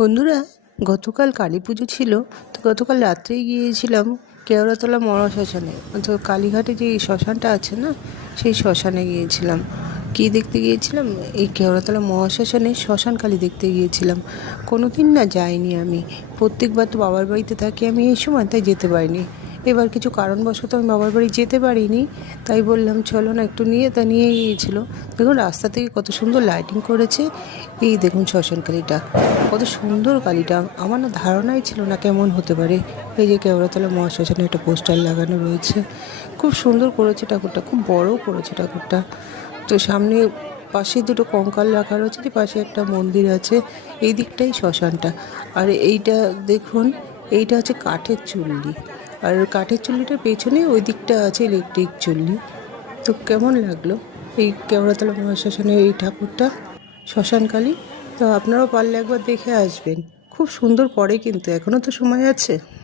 বন্ধুরা, গতকাল কালী পুজো ছিল। তো গতকাল রাত্রেই গিয়েছিলাম কেওড়াতলা মরা শ্মশানে, তো কালীঘাটে যে শ্মশানটা আছে না, সেই শ্মশানে গিয়েছিলাম। কী দেখতে গিয়েছিলাম? এই কেওড়াতলা মহাশ্মশানে শ্মশান কালী দেখতে গিয়েছিলাম। কোনো দিন না যাইনি আমি। প্রত্যেকবার তো বাবার বাড়িতে থাকি আমি এই সময়, তাই যেতে পারিনি। এবার কিছু কারণবশত আমি বাবার বাড়ি যেতে পারিনি, তাই বললাম চলো না, একটু নিয়ে গিয়েছিলো। দেখুন রাস্তা থেকে কত সুন্দর লাইটিং করেছে। এই দেখুন শ্মশান কালীটা, কত সুন্দর কালীটা। আমার না ধারণাই ছিল না কেমন হতে পারে। এই যে কেওড়াতলা মহাশ্মশানে একটা পোস্টার লাগানো রয়েছে, খুব সুন্দর করেছে ঠাকুরটা, খুব বড় করেছে ঠাকুরটা। তো সামনে পাশে দুটো কঙ্কাল রাখা রয়েছে, যে পাশে একটা মন্দির আছে। এই দিকটাই শ্মশানটা। আর এইটা দেখুন, এইটা হচ্ছে কাঠের চুল্লি, আর কাঠের চুল্লিটার পেছনে ওই দিকটা আছে ইলেকট্রিক চুল্লি। তো কেমন লাগলো এই কেওড়াতলা মহাশ্মশানের এই ঠাকুরটা, শ্মশানকালী? তো আপনারাও পারলে একবার দেখে আসবেন। খুব সুন্দর করে, কিন্তু এখনও তো সময় আছে।